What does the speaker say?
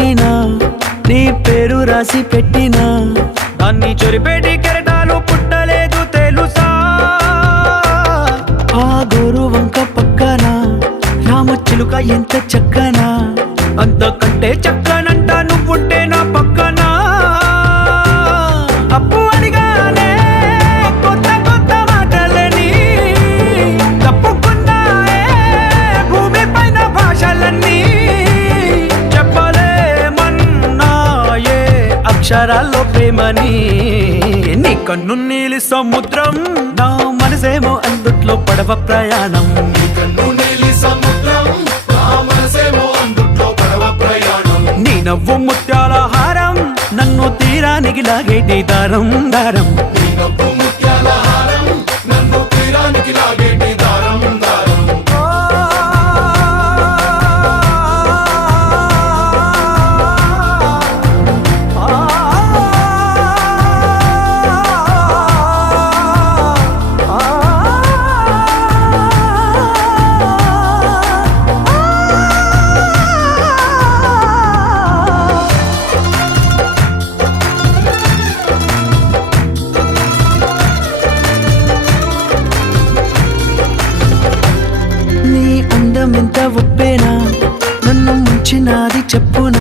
పుట్టినా నీ పేరు రాసి పెట్టినా దాన్ని చొరిపేటి కెరటాలు పుట్టలేదు తెలుసా ఆ గోరు వంక పక్కన రామచిలుక ఎంత చక్కనా అంతకంటే చక్కనంట నువ్వుంటే నా పక్కన అప్పు అడిగానే కొత్త కొత్త మాటలని తప్పుకున్నాయే భూమి పైన భాషలన్నీ చెప్పలేమన్నాయే అక్షరాల్లో ప్రేమని నీ కన్ను నీలి సముద్రం నా మనసేమో అందుట్లో పడవ ప్రయాణం నీ నవ్వు ముత్యాల హారం నన్ను తీరానికి లాగేటి దారం దారం ఎంత ఉప్పేనా నన్ను ముంచినాది చెప్పునా